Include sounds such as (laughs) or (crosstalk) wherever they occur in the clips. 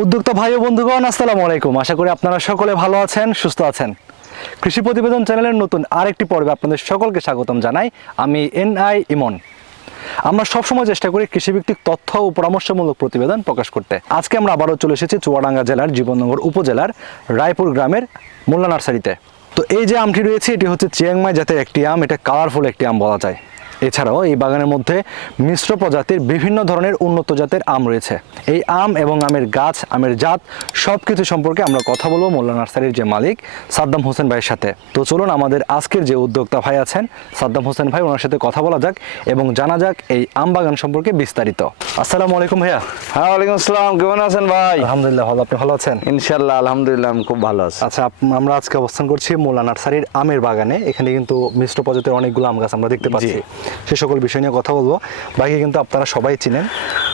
উদ্যোক্তা ভাই ও বন্ধুগণ, আসসালামু আলাইকুম। আশা করি আপনারা সকলে ভালো আছেন, সুস্থ আছেন। কৃষি প্রতিবেদন চ্যানেলের নতুন আরেকটি পর্বে আপনাদের সকলকে স্বাগতম জানাই। আমি এন আই ইমন। আমরা সবসময় চেষ্টা করি কৃষিভিত্তিক তথ্য ও পরামর্শমূলক প্রতিবেদন প্রকাশ করতে। আজকে আমরা আবারও চলে এসেছি চুয়াডাঙ্গা জেলার জীবননগর উপজেলার রায়পুর গ্রামের মোল্লা নার্সারিতে। তো এই যে আমটি রয়েছে, এটি হচ্ছে চিয়াংমাই জাতের একটি আম, এটা কালারফুল একটি আম বলা যায়। এছাড়াও এই বাগানের মধ্যে মিশ্র প্রজাতির বিভিন্ন ধরনের উন্নত জাতের আম রয়েছে। এই আম এবং আমের গাছ আমের জাত সব কিছু সম্পর্কে আমরা কথা বলব মোল্লা নার্সারির যে মালিক সাদ্দাম হোসেন ভাইয়ের সাথে। তো চলুন আমাদের আজকের যে উদ্যোক্তা ভাই আছেন সাদ্দাম হোসেন ভাই ওনার সাথে কথা বলা যাক এবং জানা যাক এই আম বাগান সম্পর্কে বিস্তারিত। আসসালামু আলাইকুম ভাইয়া। হ্যাঁ ওয়ালাইকুম আসসালাম। কেমন আছেন ভাই? আলহামদুলিল্লাহ ভালো। আপনি ভালো আছেন? ইনশাল্লাহ আলহামদুলিল্লাহ আমি খুব ভালো আছি। আচ্ছা আমরা আজকে অবস্থান করছি মোল্লা নার্সারির আমের বাগানে। এখানে কিন্তু মিশ্র প্রজাতির অনেকগুলো আম গাছ আমরা দেখতে পাচ্ছি। সে সকল বিষয় নিয়ে কথা বলব। ভাইকে কিন্তু আপনারা সবাই চিনেন।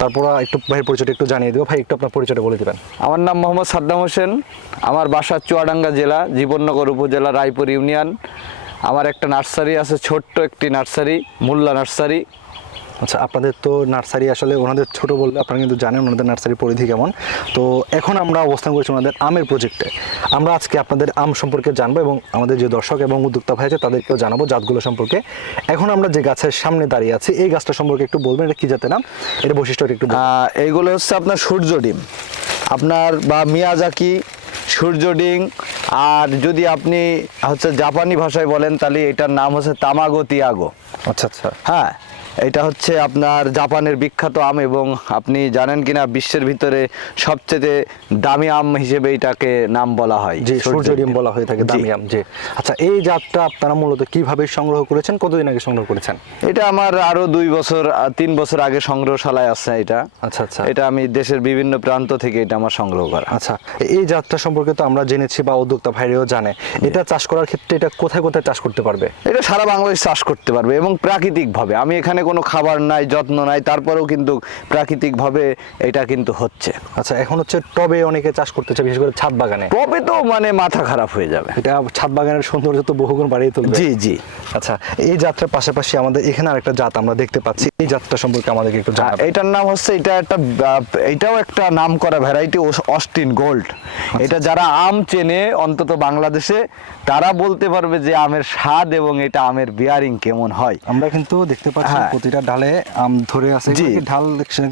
তারপর একটু ভাইয়ের পরিচয়টা একটু জানিয়ে দেবো ভাই, একটু আপনার পরিচয়টা বলে দেবেন। আমার নাম মোহাম্মদ সাদ্দাম হোসেন। আমার বাসা চুয়াডাঙ্গা জেলা, জীবননগর উপজেলা, রায়পুর ইউনিয়ন। আমার একটা নার্সারি আছে, ছোট্ট একটি নার্সারি, মোল্লা নার্সারি। আচ্ছা আপনাদের তো নার্সারি আসলে ওনাদের ছোট বললে আপনারা কিন্তু জানেন ওনাদের নার্সারি পরিধি কেমন। তো এখন আমরা অবস্থান করছি ওনাদের আমের প্রজেক্টে আমরা আজকে আপনাদের আম সম্পর্কে জানব এবং আমাদের যে দর্শক এবং উদ্যোক্তা ভাই আছে তাদেরকেও জানাব জাতগুলো সম্পর্কে। এখন আমরা যে গাছের সামনে দাঁড়িয়ে আছি এই গাছটা সম্পর্কে একটু বলবেন এটা কি জাতের নাম এটা বৈশিষ্ট্যটা একটু। এইগুলো হচ্ছে আপনার সূর্য ডিম। আপনার বা মিয়াজাকি সূর্য ডিম আর যদি আপনি হচ্ছে জাপানি ভাষায় বলেন তাহলে এটার নাম হচ্ছে তামাগো তিয়াগো। আচ্ছা আচ্ছা। হ্যাঁ এটা হচ্ছে আপনার জাপানের বিখ্যাত আম এবং আপনি জানেন কিনা বিশ্বের ভিতরে সবচেয়ে দামি আম হিসেবে এটাকে নাম বলা হয় যে সূর্য ডিম বলা হয়ে থাকে। দামি আম যে আচ্ছা এই জাতটা আপনারা মূলত কীভাবে সংগ্রহ করেছেন কতদিন আগে সংগ্রহ করেছেন? এটা আমার আরও দুই বছর তিন বছর আগে সংগ্রহশালায় আছে এটা। আচ্ছা আচ্ছা। এটা আমি দেশের বিভিন্ন প্রান্ত থেকে এটা আমার সংগ্রহ করা। আচ্ছা এই জাতটা সম্পর্কে তো আমরা জেনেছি বা উদ্যোক্তা ভাইরেও জানে। এটা চাষ করার ক্ষেত্রে এটা কোথায় কোথায় চাষ করতে পারবে? এটা সারা বাংলাদেশ চাষ করতে পারবে এবং প্রাকৃতিকভাবে। আমি এখানে কোনো খাবার নাই যত্ন নাই তারপরেও কিন্তু প্রাকৃতিকভাবে এটা কিন্তু হচ্ছে। আচ্ছা এখন হচ্ছে টবে অনেকে চাষ করতে চায় বিশেষ করে ছাদ বাগানে। তবে তো মানে মাথা খারাপ হয়ে যাবে। এটা ছাদ বাগানের সৌন্দর্য তো বহুগুণ বাড়িয়ে তুলবে। জি জি। আচ্ছা এই জাতটার পাশাপাশি আমাদের এখানে আরেকটা জাত আমরা দেখতে পাচ্ছি এই জাতটা সম্পর্কে আমাদেরকে একটু জানাবেন। এটার নাম হচ্ছে এটা একটা এটাও একটা নাম করা ভ্যারাইটি অস্টিন গোল্ড। এটা যারা আম চেনে অন্তত বাংলাদেশে তারা বলতে পারবে যে আমের স্বাদ এবং এটা আমের বিয়ারিং কেমন হয়। আমরা কিন্তু দেখতে পাচ্ছি হ্যাঁ। প্রতিটা ডালে আম ধরে আছে ঢাল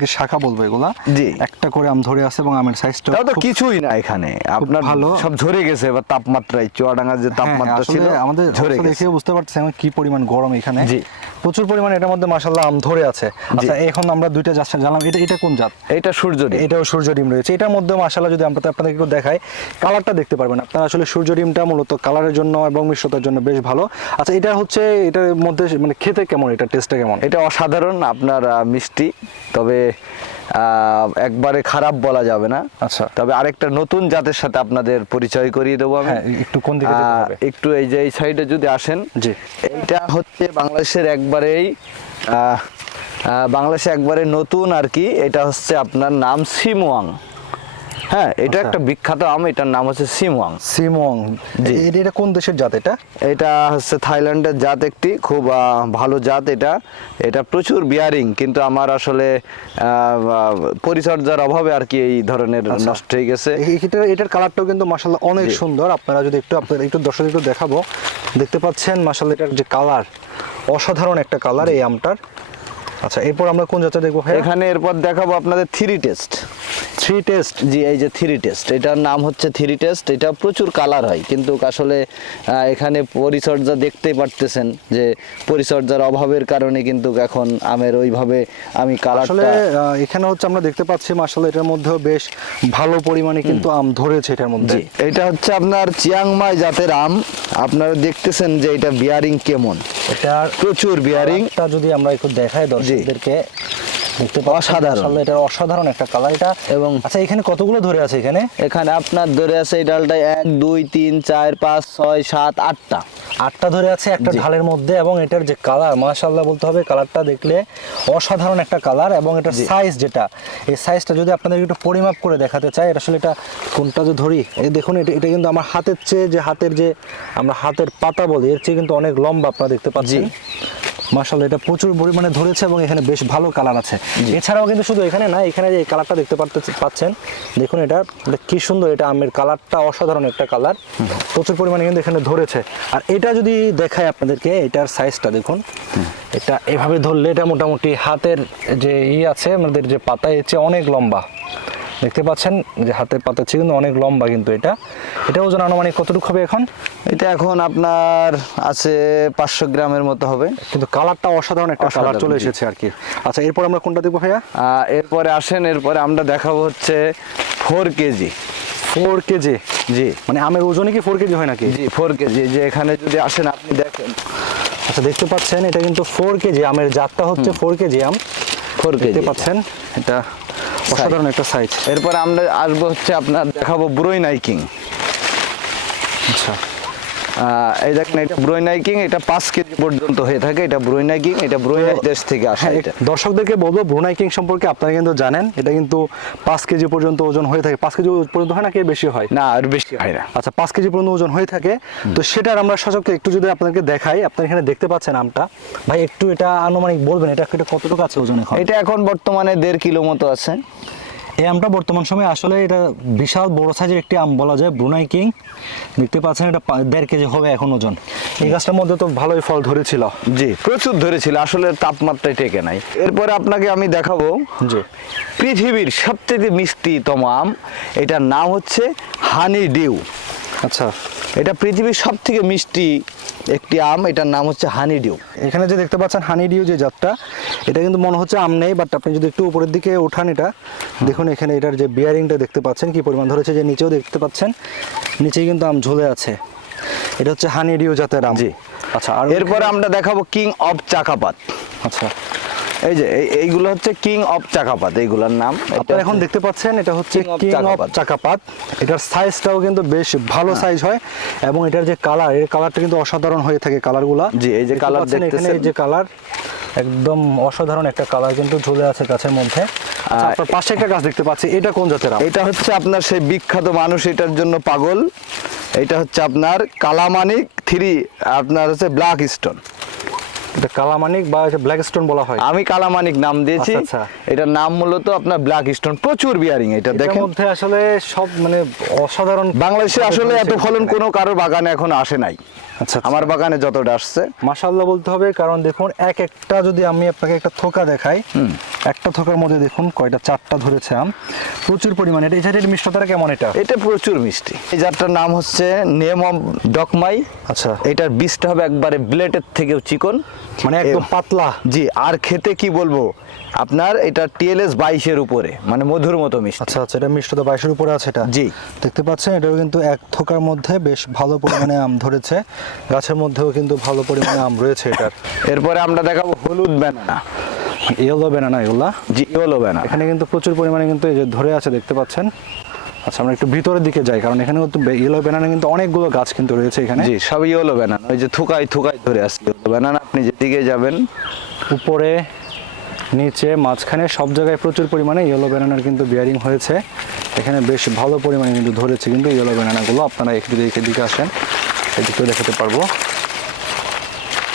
শাখা বলব এগুলা জি। একটা করে আম ধরে আছে এবং আমের সাইজটা তো কিছুই না এখানে আপনার ভালো। সব ঝরে গেছে এবার তাপমাত্রায় চুয়াডাঙ্গা যে তাপমাত্রা ছিল হ্যাঁ, আমাদের ঝরে গেছে বুঝতে পারছি আমি কি পরিমাণ গরম এখানে জি। প্রচুর পরিমাণে এটার মধ্যে মাশাল্লাহ আম ধরে আছে। আচ্ছা এখন আমরা দুইটা জাত জানলাম এটা এটা কোন জাত? এটা সূর্য ডিম। এটাও সূর্য ডিম রয়েছে। এটার মধ্যে মাশাল্লাহ যদি আমরা আপনাদের একটু দেখাই কালারটা দেখতে পারবেন আপনারা। আসলে সূর্য ডিমটা মূলত কালারের জন্য এবং মিশ্রতার জন্য বেশ ভালো। আচ্ছা এটা হচ্ছে এটার মধ্যে মানে খেতে কেমন? এটা টেস্টটা কেমন? এটা অসাধারণ আপনার মিষ্টি। তবে একবারে খারাপ বলা যাবে না। আচ্ছা। তবে আরেকটা নতুন জাতের সাথে আপনাদের পরিচয় করিয়ে দেবো আমি। হ্যাঁ, একটু কোন দিকে একটু এই যে এই সাইডে যদি আসেন জি। এটা হচ্ছে বাংলাদেশের একবারেই বাংলাদেশে একবারে নতুন আর কি। এটা হচ্ছে আপনার নাম সিমোয়াং হ্যাঁ এটা আচ্ছা। একটা বিখ্যাত আম এটার নাম হচ্ছে সিমোয়াং। সিমং জি। এটা কোন দেশের জাত এটা? এটা হচ্ছে থাইল্যান্ডের জাত একটি খুব ভালো জাত এটা। এটা প্রচুর বিয়ারিং কিন্তু আমার আসলে পরিচর্যার অভাবে আর কি এই ধরনের আচ্ছা। নষ্ট হয়ে গেছে। এই- এটা এটার কালারটাও কিন্তু মাশাল্লাহ অনেক সুন্দর। আপনারা যদি একটু আপনার একটু দর্শক একটু দেখাবো। দেখতে পাচ্ছেন মাশাল্লাহ এটার যে কালার অসাধারণ একটা কালার এই আমটার। আচ্ছা এরপর আমরা কোন জাতটা দেখব এখানে এরপর দেখাবো আপনাদের থ্রি টেস্ট। Three taste? জি এই যে থ্রি টেস্ট। এটার নাম হচ্ছে থ্রি টেস্ট। এটা প্রচুর কালার হয় কিন্তু আসলে এখানে পরিচর্যা দেখতেই পারতেছেন যে পরিচর্যার অভাবের কারণে কিন্তু এখন আমের ওইভাবে আমি কালার আসলে এখানে হচ্ছে আমরা দেখতে পাচ্ছি মাশাল্লাহ এটার মধ্যেও বেশ ভালো পরিমাণে কিন্তু আম ধরেছে এটার মধ্যে। এটা হচ্ছে আপনার চিয়াংমাই জাতের আম। আপনারা দেখতেছেন যে এটা বিয়ারিং কেমন। এটা প্রচুর বিয়ারিং যদি আমরা একটু দেখাই দর্শকদেরকে দেখতে পাচ্ছি অসাধারণ। মাশাআল্লাহ এটার অসাধারণ একটা কালার এটা এবং আচ্ছা এখানে কতগুলো ধরে আছে এখানে? এখানে আপনার ধরে আছে এই ডালটায় এক দুই তিন চার পাঁচ ছয় সাত আটটা। আটটা ধরে আছে একটা ঢালের মধ্যে এবং এটার যে কালার মাশাআল্লাহ বলতে হবে কালারটা দেখলে অসাধারণ একটা কালার এবং এটার সাইজ যেটা এই সাইজটা যদি আপনাদের একটু পরিমাপ করে দেখাতে চাই এটা আসলে এটা কোনটা যে ধরি এই দেখুন এটা এটা কিন্তু আমার হাতের চেয়ে যে হাতের যে আমরা হাতের পাতা বলি এর চেয়ে কিন্তু অনেক লম্বা আপনারা দেখতে পাচ্ছেন। মার্শাল এটা প্রচুর পরিমাণে ধরেছে এবং এখানে বেশ ভালো কালার আছে। এছাড়াও কিন্তু শুধু এখানে না এখানে যে কালারটা দেখতে পাচ্ছেন দেখুন এটা এটা কি সুন্দর এটা আমের কালারটা অসাধারণ একটা কালার। প্রচুর পরিমাণে কিন্তু এখানে ধরেছে। আর এটা যদি দেখায় আপনাদেরকে এটার সাইজটা দেখুন। এটা এভাবে ধরলে এটা মোটামুটি হাতের যে ই আছে আমাদের যে পাতা এর চেয়ে অনেক লম্বা। দেখতে পাচ্ছেন যে হাতের পাতা কিন্তু অনেক লম্বা কিন্তু এটা। এটা ওজন আনুমানিক কতটুকু হবে এখন? এটা এখন আপনার আছে পাঁচশো গ্রামের মতো হবে। কিন্তু কালারটা অসাধারণ একটা কালার চলে এসেছে আর কি আচ্ছা এরপর আমরা কোনটা দেখব ভাইয়া? এরপরে আসেন এরপরে আমরা দেখাবো হচ্ছে four K G. Four K G? জি। মানে আমের ওজনই কি ফোর কেজি হয় নাকি? জি ফোর কেজি। যে এখানে যদি আসেন আপনি দেখেন। আচ্ছা দেখতে পাচ্ছেন এটা কিন্তু ফোর কেজি। আমের জাতটা হচ্ছে ফোর কেজি আম। Four K G. পাচ্ছেন এটা অসাধারণ একটা সাইজ এরপরে আমরা আসব হচ্ছে আপনার দেখাবো ব্রুই নাইকিং আচ্ছা। এই দেখেন এটা ব্রুই নাইকিং এটা পাঁচ কেজি পর্যন্ত হয়ে থাকে এটা ব্রুই নাইকিং এটা ব্রুই দেশ থেকে আসে হ্যাঁ এটা। দর্শকদেরকে বলব ব্রুনাই কিং সম্পর্কে আপনারা কিন্তু জানেন এটা কিন্তু পাঁচ কেজি পর্যন্ত ওজন হয়ে থাকে। পাঁচ কেজি পর্যন্ত হয় না কি এর বেশি হয়? না আর বেশি হয় না। আচ্ছা পাঁচ কেজি পর্যন্ত ওজন হয়ে থাকে। তো সেটার আমরা সচককে একটু যদি আপনাদেরকে দেখাই আপনারা এখানে দেখতে পাচ্ছেন আমটা। ভাই একটু এটা আনুমানিক বলবেন এটা কতটুকু আছে ওজন এটা এখন বর্তমানে দেড় কিলো মতো আছে। এই আমটা বর্তমান সময়ে আসলে এটা বিশাল বড় সাইজের একটি আম বলা যায় ব্রুনাই কিং দেখতে পাচ্ছেন এটা দেড় কেজি হবে এখন ওজন। এই গাছটার মধ্যে তো ভালোই ফল ধরেছিল। জি প্রচুর ধরেছিল আসলে তাপমাত্রায় টেকে নাই। এরপরে আপনাকে আমি দেখাবো জি। পৃথিবীর সবচেয়ে মিষ্টিতম আম এটার নাম হচ্ছে হানি ডিউ আচ্ছা। এটা পৃথিবীর সব থেকে মিষ্টি একটি আম এটার নাম হচ্ছে হানি ডিউ। এখানে যে দেখতে পাচ্ছেন হানি ডিউ যে জাতটা এটা কিন্তু মনে হচ্ছে আম নেই বাট আপনি যদি একটু উপরের দিকে ওঠান এটা দেখুন এখানে এটার যে বিয়ারিংটা দেখতে পাচ্ছেন কি পরিমাণ ধরেছে যে নিচেও দেখতে পাচ্ছেন নিচেই কিন্তু আম ঝুলে আছে। এটা হচ্ছে হানি ডিউ জাতের আম। জি। আচ্ছা আর এরপরে আমরা দেখাবো কিং অফ চাকাপাত। আচ্ছা। এই যে এইগুলো হচ্ছে কিং অফ চাকাপাত এইগুলোর নাম। আপনারা এখন দেখতে পাচ্ছেন এটা হচ্ছে কিং অফ চাকাপাত। এটার সাইজটাও কিন্তু বেশ ভালো সাইজ হয় এবং এটার যে কালারের কালারটা কিন্তু অসাধারণ হয়ে থাকে কালারগুলা জি, এই যে এখানে দেখতেছেন। এই যে কালার একদম অসাধারণ একটা কালার কিন্তু ঝুলে আছে গাছের মধ্যে। আচ্ছা, পাশে একটা গাছ দেখতে পাচ্ছি এটা কোন জাতের আম? এটা হচ্ছে আপনার সেই বিখ্যাত মানুষ এটার জন্য পাগল। এটা হচ্ছে আপনার কালামানিক থ্রি আপনার হচ্ছে ব্ল্যাক স্টোন। এটা কালামানিক বা ব্ল্যাক স্টোন বলা হয়। আমি কালামানিক নাম দিয়েছি। আচ্ছা, আচ্ছা। এটার নাম মূলত আপনার ব্ল্যাক স্টোন। প্রচুর বিয়ারিং এটা দেখেন। মধ্যে আসলে সব মানে অসাধারণ বাংলাদেশে আসলে এত ফলন কোনো কারোর বাগানে এখনও আসে নাই। আচ্ছা আমার বাগানে যতটা আসছে। মাশাল্লাহ বলতে হবে কারণ দেখুন এক একটা যদি আমি আপনাকে একটা থোকা দেখাই একটা থোকার মধ্যে দেখুন কয়টা চারটা ধরেছে আম। প্রচুর পরিমাণে। এটা এছাড়া এর মিষ্টতাটা কেমন এটা? এটা প্রচুর মিষ্টি। এই যারটার নাম হচ্ছে নেম অফ ডকমাই। আচ্ছা। এটার বীজটা হবে একবারে ব্লেডের থেকেও চিকন। মানে একদম পাতলা। জি আর খেতে কি বলব? আপনার এটা টিএলএস বাইশের উপরে মানে মধুর মতো মিষ্টি। আচ্ছা আচ্ছা এটা মিষ্টি মিষ্টতা বাইশের উপরে আছে এটা? জি। দেখতে পাচ্ছেন এটাও কিন্তু এক থোকার মধ্যে বেশ ভালো পরিমাণে আম ধরেছে। গাছের মধ্যেও কিন্তু ভালো পরিমাণে আম রয়েছে এটার। এরপরে আমরা দেখাবো হলুদ ব্যানানা। ইয়েলো বেনানা এগুলা? জি ইয়েলো ব্যানানা। এখানে কিন্তু প্রচুর পরিমাণে কিন্তু এই যে ধরে আছে দেখতে পাচ্ছেন। আচ্ছা আমরা একটু ভিতরের দিকে যাই কারণ এখানে কিন্তু ইয়েলো বেনানা কিন্তু অনেকগুলো গাছ কিন্তু রয়েছে এখানে। জি সব ইয়েলো ব্যানানা ওই যে থুকাই থুকাই ধরে আসছে ইয়েলো ব্যানানা আপনি যেদিকে যাবেন। উপরে নিচে মাঝখানে সব জায়গায় প্রচুর পরিমাণে ইয়েলো ব্যানানার কিন্তু বিয়ারিং হয়েছে। এখানে বেশ ভালো পরিমাণে কিন্তু ধরেছে কিন্তু ইয়েলো ব্যানানাগুলো আপনারা একটু দিকে দিকে আসেন এদিকেও দেখাতে পারব।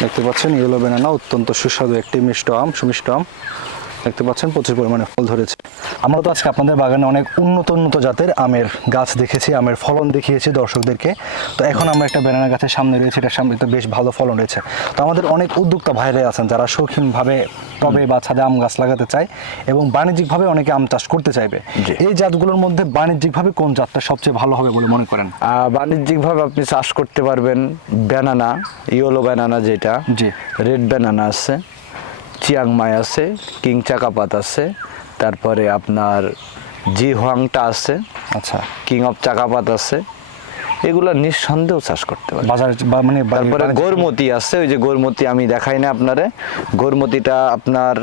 দেখতে পাচ্ছেন ইয়েলো ব্যানানা অত্যন্ত সুস্বাদু একটি মিষ্ট আম সুমিষ্ট আম। দেখতে পাচ্ছেন প্রচুর পরিমাণে ফল ধরেছে। আমরা তো আজকে আপনাদের বাগানে অনেক উন্নত উন্নত জাতের আমের গাছ দেখেছি আমের ফলন দেখিয়েছি দর্শকদেরকে। তো এখন আমরা একটা বেনানা গাছের সামনে রয়েছে এটার সামনে তো বেশ ভালো ফলন রয়েছে। তো আমাদের অনেক উদ্যোক্তা ভাইরে আছেন যারা শৌখিনভাবে টবে বা ছাদে আম গাছ লাগাতে চায় এবং বাণিজ্যিকভাবে অনেকে আম চাষ করতে চাইবে। এই জাতগুলোর মধ্যে বাণিজ্যিকভাবে কোন জাতটা সবচেয়ে ভালো হবে বলে মনে করেন? বাণিজ্যিকভাবে আপনি চাষ করতে পারবেন ব্যানানা ইয়েলো ব্যানানা যেটা জি। রেড ব্যানানা আছে। চিয়াংমাই আছে কিং চাকাপাত আছে তারপরে আপনার জি হোয়াংটা আছে আচ্ছা। কিং অফ চাকাপাত আছে এগুলো নিঃসন্দেহ চাষ করতে পারে। বাজার মানে তারপরে গোরমতি আছে ওই যে গোরমতি আমি দেখাই না আপনারে। গোরমতিটা আপনার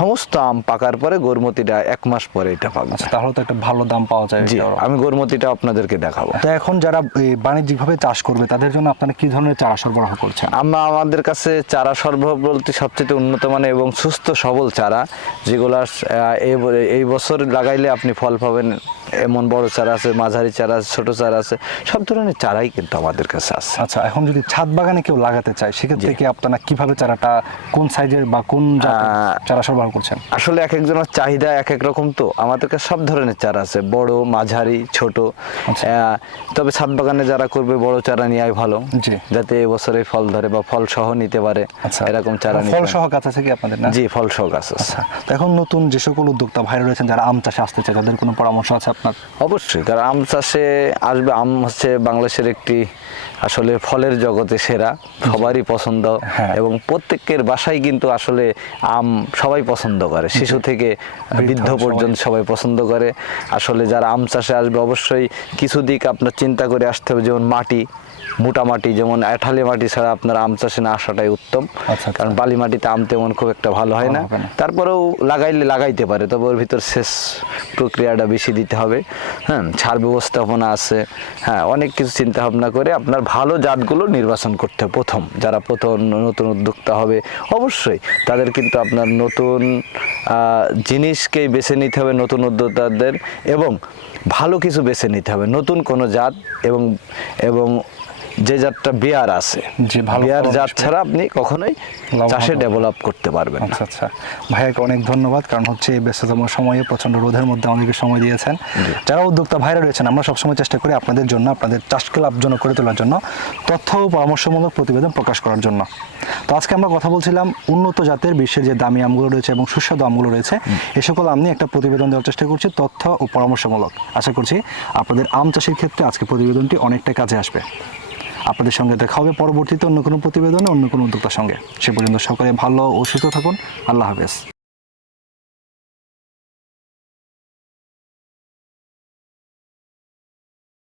সমস্ত আম পাকার পরে গরমতিটা এক মাস পরে এটা পাবে। আচ্ছা তাহলে তো একটা ভালো দাম পাওয়া যায় জি। আমি গরমতিটা আপনাদেরকে দেখাবো। তো এখন যারা বাণিজ্যিকভাবে চাষ করবে তাদের জন্য আপনারা কি ধরনের চারা সরবরাহ করছেন? আমরা আমাদের কাছে চারা সরবরাহ বলতে সবচেয়ে উন্নত মানের এবং সুস্থ সবল চারা যেগুলো এই বছর লাগাইলে আপনি ফল পাবেন। এমন বড় চারা আছে মাঝারি চারা আছে ছোট চারা আছে সব ধরনের চারাই কিন্তু আমাদের কাছে আছে। আচ্ছা এখন যদি ছাদ বাগানে কেউ লাগাতে চায় সেক্ষেত্রে কি আপনারা কীভাবে চারাটা কোন সাইজের বা কোন চারা সরবরাহ করছেন? আসলে এক একজনের চাহিদা এক এক রকম তো। আমাদের কাছে সব ধরনের চারা আছে। বড় মাঝারি ছোট। আচ্ছা। তবে ছাদ বাগানে যারা করবে বড় চারা নেওয়াই ভালো। যাতে এবছরে ফল ধরে বা ফল সহ নিতে পারে আচ্ছা। এরকম চারা ফল সহ গাছ আছে কি আপনাদের না? জি ফল সহ গাছ আছে। আচ্ছা। এখন নতুন যে সকল উদ্যোক্তা ভাইরা রয়েছেন যারা আম চাষে আসতে চায় তাদের কোনো পরামর্শ আছে আপনার? অবশ্যই। কারণ আম চাষে আসবে আম হচ্ছে বাংলাদেশের একটি আসলে ফলের জগতে সেরা সবারই পছন্দ হ্যাঁ। এবং প্রত্যেকের বাসায় কিন্তু আসলে আম সবাই পছন্দ করে। শিশু (laughs) থেকে বৃদ্ধ পর্যন্ত সবাই পছন্দ করে। আসলে যারা আম চাষে আসবে অবশ্যই কিছু দিক আপনার চিন্তা করে আসতে হবে যেমন মাটি মোটা মাটি যেমন আঠালি মাটি ছাড়া আপনার আম চাষে না আসাটাই উত্তম। আচ্ছা। কারণ বালি মাটিতে আম তেমন খুব একটা ভালো হয় না। তারপরেও লাগাইলে লাগাইতে পারে তবে ওর ভিতর শেষ প্রক্রিয়াটা বেশি দিতে হবে। হ্যাঁ সার ব্যবস্থাপনা আছে। হ্যাঁ অনেক কিছু চিন্তা ভাবনা করে আপনার ভালো জাতগুলো নির্বাচন করতে হবে প্রথম। যারা প্রথম নতুন উদ্যোক্তা হবে, অবশ্যই তাদের কিন্তু আপনার নতুন জিনিসকেই বেছে নিতে হবে নতুন উদ্যোক্তাদের এবং ভালো কিছু বেছে নিতে হবে। নতুন কোনো জাত এবং এবং যে জাতটা বেয়ার আছে বেয়ার জাত ছাড়া আপনি কখনোই চাষে ডেভেলপ করতে পারবেন আচ্ছা আচ্ছা। ভাইয়াকে অনেক ধন্যবাদ কারণ হচ্ছে এই ব্যস্ততম সময়ে প্রচণ্ড রোধের মধ্যে আমাদেরকে সময় দিয়েছেন। যারা উদ্যোক্তা ভাইরা রয়েছেন আমরা সবসময় চেষ্টা করি আপনাদের জন্য আপনাদের চাষকে লাভজনক করে তোলার জন্য তথ্য ও পরামর্শমূলক প্রতিবেদন প্রকাশ করার জন্য। তো আজকে আমরা কথা বলছিলাম উন্নত জাতের বিশ্বের যে দামি আমগুলো রয়েছে এবং সুস্বাদু আমগুলো রয়েছে এ সকল আম নিয়ে একটা প্রতিবেদন দেওয়ার চেষ্টা করছি তথ্য ও পরামর্শমূলক। আশা করছি আপনাদের আম চাষের ক্ষেত্রে আজকে প্রতিবেদনটি অনেকটা কাজে আসবে। আপনাদের সঙ্গে দেখা হবে পরবর্তীতে অন্য কোনো প্রতিবেদনে, অন্য কোনো উদ্যোক্তার সঙ্গে। সে পর্যন্ত সকলে ভালো ও সুস্থ থাকুন। আল্লাহ হাফেজ।